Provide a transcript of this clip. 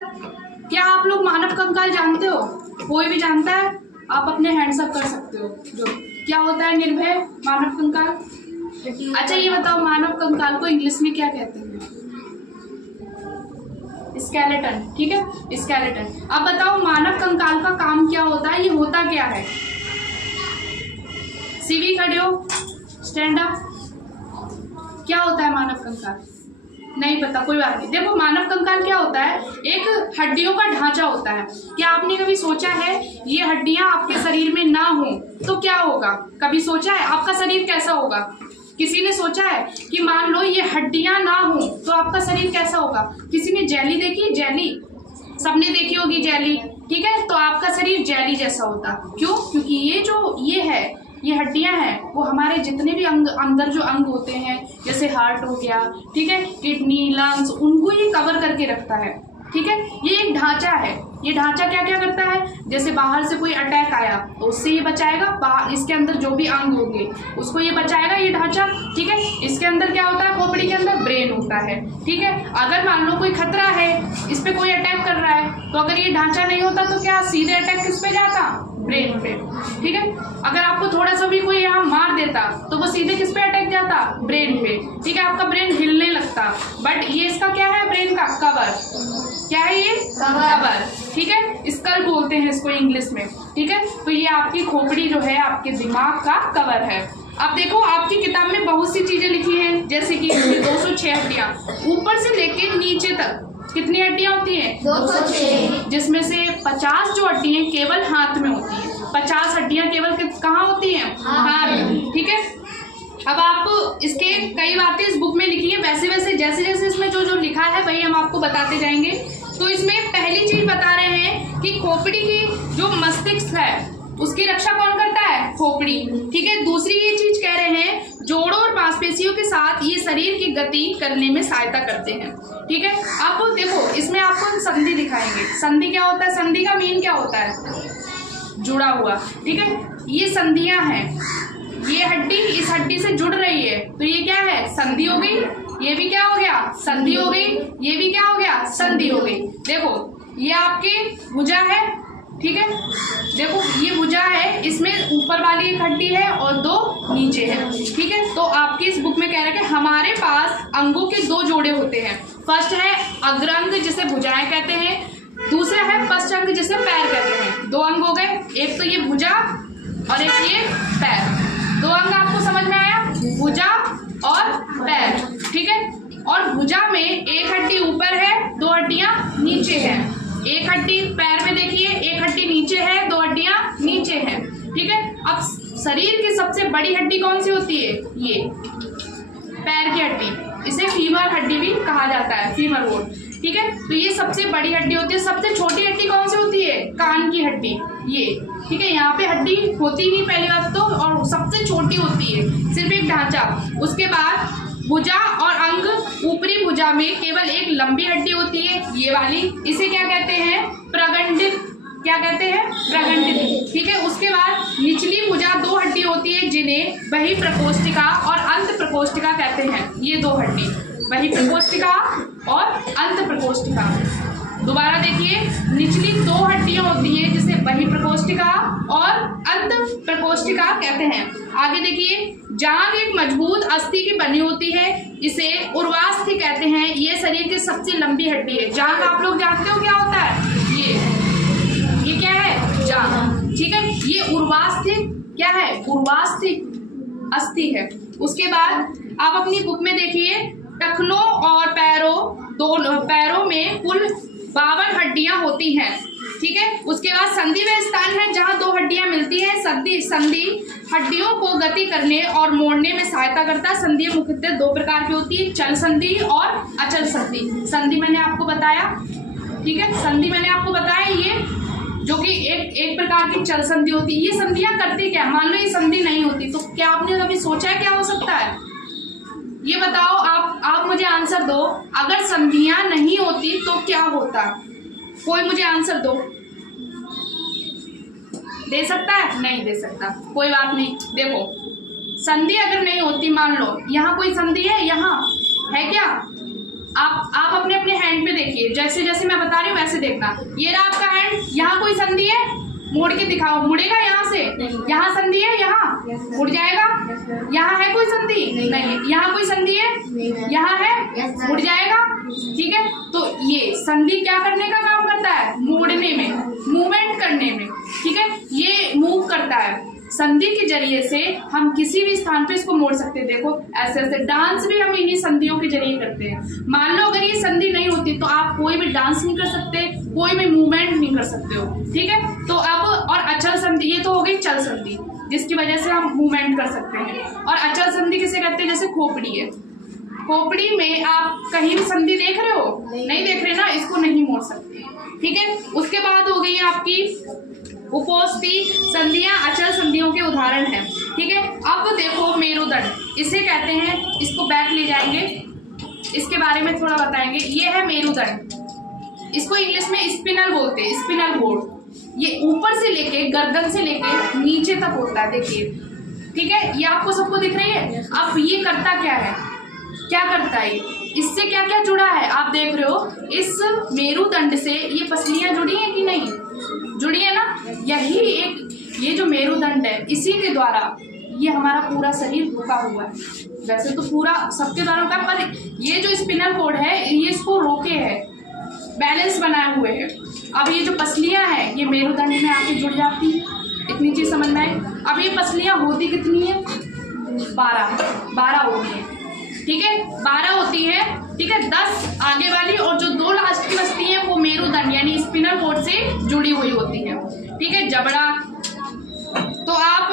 क्या आप लोग मानव कंकाल जानते हो? कोई भी जानता है? आप अपने हैंड्स अप कर सकते हो। जो क्या होता है निर्भय मानव कंकाल? अच्छा ये बताओ, मानव कंकाल को इंग्लिश में क्या कहते हैं? स्केलेटन। ठीक है, स्केलेटन। अब बताओ मानव कंकाल का काम क्या होता है? ये होता क्या है? सीवी खड़े हो, स्टैंड अप। क्या होता है मानव कंकाल? नहीं पता, कोई बात नहीं। देखो मानव कंकाल क्या होता है, एक हड्डियों का ढांचा होता है। क्या आपने कभी सोचा है ये हड्डियां आपके शरीर में ना हो तो क्या होगा? कभी सोचा है आपका शरीर कैसा होगा? किसी ने सोचा है कि मान लो ये हड्डियां ना हो तो आपका शरीर कैसा होगा? किसी ने जेली देखी? जेली सबने देखी होगी जेली। ठीक है, तो आपका शरीर जेली जैसा होता। क्यों? क्योंकि ये जो ये हड्डियां हैं वो हमारे जितने भी अंदर जो अंग होते हैं, जैसे हार्ट हो गया, ठीक है, किडनी, लंग्स, उनको ये कवर करके रखता है। ठीक है, ये एक ढांचा है। ये ढांचा क्या क्या करता है? जैसे बाहर से कोई अटैक आया तो उससे ये बचाएगा, इसके अंदर जो भी अंग होंगे उसको ये बचाएगा, ये ढांचा। ठीक है, इसके अंदर क्या होता है? खोपड़ी के अंदर ब्रेन होता है। ठीक है, अगर मान लो कोई खतरा है, इस पे कोई अटैक कर रहा है, तो अगर ये ढांचा नहीं होता तो क्या सीधे अटैक किस पे जाता? ब्रेन पे। ठीक है, अगर आपको थोड़ा सा भी कोई यहाँ मार देता तो वो सीधे किस पे अटैक जाता? ब्रेन पे। ठीक है, आपका ब्रेन हिलने लगता। बट ये इसका क्या है? ब्रेन का कवर। क्या है ये? कवर। ठीक है, स्कल बोलते हैं इसको इंग्लिश में। ठीक है, तो ये आपकी खोपड़ी जो है आपके दिमाग का कवर है। अब देखो आपकी किताब में बहुत सी चीजें लिखी हैं, जैसे कि 206 हड्डियां, ऊपर से लेके नीचे तक कितनी हड्डियां होती हैं? 206, जिसमें से 50 जो हड्डियां केवल हाथ में होती है। 50 हड्डियां केवल कहाँ होती हैं? हाथ में। ठीक है, अब आप इसके कई बातें इस बुक में लिखी है, वैसे वैसे जैसे जैसे इसमें जो जो लिखा है वही हम आपको बताते जाएंगे। तो इसमें पहली चीज बता रहे हैं कि खोपड़ी की जो मस्तिष्क है उसकी रक्षा कौन करता है? खोपड़ी। ठीक है, दूसरी ये चीज कह रहे हैं जोड़ों और मांसपेशियों के साथ ये शरीर की गति करने में सहायता करते हैं। ठीक है, अब देखो इसमें आपको संधि दिखाएंगे। संधि क्या होता है? संधि का मीन क्या होता है? जुड़ा हुआ। ठीक है, ये संधियां हैं। ये हड्डी इस हड्डी से जुड़ रही है तो ये क्या है? संधि हो गई। ये भी क्या हो गया? संधि हो गई। ये भी क्या हो गया? संधि हो गई। देखो ये आपकी भुजा है। ठीक है, देखो ये भुजा है, इसमें ऊपर वाली एक हड्डी है और दो नीचे है। ठीक है, तो आपकी इस बुक में कह रहा है कि हमारे पास अंगों के दो जोड़े होते हैं। फर्स्ट है अग्रंग जिसे भुजाएं कहते हैं, दूसरा है पश्चंग जिसे पैर कहते हैं। दो अंग हो गए, एक तो ये भुजा और एक ये पैर। दो अंग आपको समझ में आया? भुजा और पैर। ठीक है, और भुजा में एक हड्डी ऊपर है, दो हड्डियां नीचे हैं। एक हड्डी पैर में देखिए, एक हड्डी नीचे है, दो हड्डियां नीचे हैं। ठीक है, अब शरीर की सबसे बड़ी हड्डी कौन सी होती है? ये पैर की हड्डी, इसे फीमर हड्डी भी कहा जाता है, फीमर बोन। ठीक है, तो ये सबसे बड़ी हड्डी होती है। सबसे छोटी हड्डी कौन सी होती है? कान की हड्डी, ये। ठीक है, यहाँ पे हड्डी होती नहीं पहली बात तो, और सबसे छोटी होती है, सिर्फ एक ढांचा। उसके बाद भुजा और अंग, ऊपरी भुजा में केवल एक लंबी हड्डी होती है, ये वाली, इसे क्या कहते हैं? प्रगंडित। क्या कहते हैं? प्रगंडित। ठीक है, उसके बाद निचली भुजा दो हड्डी होती है जिन्हें बहिःप्रकोष्ठिका और अंतःप्रकोष्ठिका कहते हैं। ये दो हड्डी, बहिःप्रकोष्ठिका और अंतःप्रकोष्ठिका। दोबारा देखिए, निचली दो हड्डियां होती हैं जिसे बहिःप्रकोष्ठिका और अंतःप्रकोष्ठिका कहते हैं। आगे देखिए, जांघ एक मजबूत अस्थि की बनी होती है, इसे उर्वास्थि कहते हैं। ये शरीर की सबसे लंबी हड्डी है। जांघ आप लोग जानते हो क्या होता है? ये क्या है? जांघ। ठीक है, ये उर्वास्थि क्या है? उर्वास्थि अस्थि है। उसके बाद आप अपनी बुक में देखिए, टखनों और पैरों में कुल 52 हड्डियां होती हैं। ठीक है, उसके बाद संधि वह स्थान है जहां दो हड्डियां मिलती हैं। संधि हड्डियों को गति करने और मोड़ने में सहायता करता है। संधि मुख्यतः दो प्रकार की होती है, चल संधि और अचल संधि। संधि मैंने आपको बताया। ठीक है, संधि मैंने आपको बताया, ये जो कि एक प्रकार की चल संधि होती है। ये संधियां करती क्या? मान लो ये संधि नहीं होती तो क्या आपने कभी सोचा है क्या हो सकता है? ये बताओ, आप मुझे आंसर दो। अगर संधियां नहीं होती तो क्या होता? कोई मुझे आंसर दो। दे सकता है? नहीं दे सकता, कोई बात नहीं। देखो संधि अगर नहीं होती, मान लो यहाँ कोई संधि है, यहाँ है क्या? आप अपने अपने हैंड पे देखिए, जैसे जैसे मैं बता रही हूँ वैसे देखना। ये रहा आपका हैंड, यहाँ कोई संधि है, मोड़ के दिखाओ, मुड़ेगा यहाँ से, यहाँ संधि है, यहाँ मुड़ जाएगा, यहाँ है कोई संधि नहीं, यहाँ कोई संधि है, यहाँ है, मुड़ जाएगा। ठीक है, तो ये संधि क्या करने का काम करता है? मोड़ने में, मूवमेंट करने में। ठीक है, ये मूव करता है। संधि के जरिए से हम किसी भी स्थान पे इसको मोड़ सकते हैं। देखो ऐसे ऐसे डांस भी हम इन्हीं संधियों के जरिए करते हैं। मान लो अगर ये संधि नहीं होती तो आप कोई भी डांस नहीं कर सकते, कोई भी मूवमेंट नहीं कर सकते हो। ठीक है, तो अब और अचल संधि, ये तो हो गई चल संधि जिसकी वजह से हम मूवमेंट कर सकते हैं। और अचल संधि किसे कहते हैं? जैसे खोपड़ी है, खोपड़ी में आप कहीं भी संधि देख रहे हो? नहीं देख रहे ना, इसको नहीं मोड़ सकते। ठीक है, उसके बाद हो गई आपकी उपोष्टी संधियां, अचल संधियों के उदाहरण हैं। ठीक है, अब देखो मेरुदंड, इसे कहते हैं, इसको बैक ले जाएंगे, इसके बारे में थोड़ा बताएंगे। ये है मेरुदंड, इसको इंग्लिश में स्पिनल बोलते हैं, स्पिनल बोर्ड। ये ऊपर से लेके गर्दन से लेके नीचे तक होता है, देखिए। ठीक है, ये आपको सबको दिख रही है। अब ये करता क्या है, क्या करता है, इससे क्या क्या जुड़ा है आप देख रहे हो। इस मेरुदंड से ये पसलियां जुड़ी हैं कि नहीं जुड़ी है ना? यही एक, ये जो मेरुदंड है इसी के द्वारा ये हमारा पूरा शरीर रुका हुआ है। वैसे तो पूरा सबके द्वारा रुका, पर ये जो स्पिनल कोड है ये इसको रोके है, बैलेंस बनाए हुए है। अब ये जो पसलियां हैं ये मेरुदंड में आके जुड़ जाती है। इतनी चीज समझ में आई। अब ये पसलियां होती कितनी है? 12 होती है। ठीक है, 12 होती है। ठीक है, 10 आगे वाली और जो 2 लास्ट की बचती है वो मेरुदंड यानी स्पिनल कोड से जुड़ी हुई होती है। ठीक है, जबड़ा। तो आप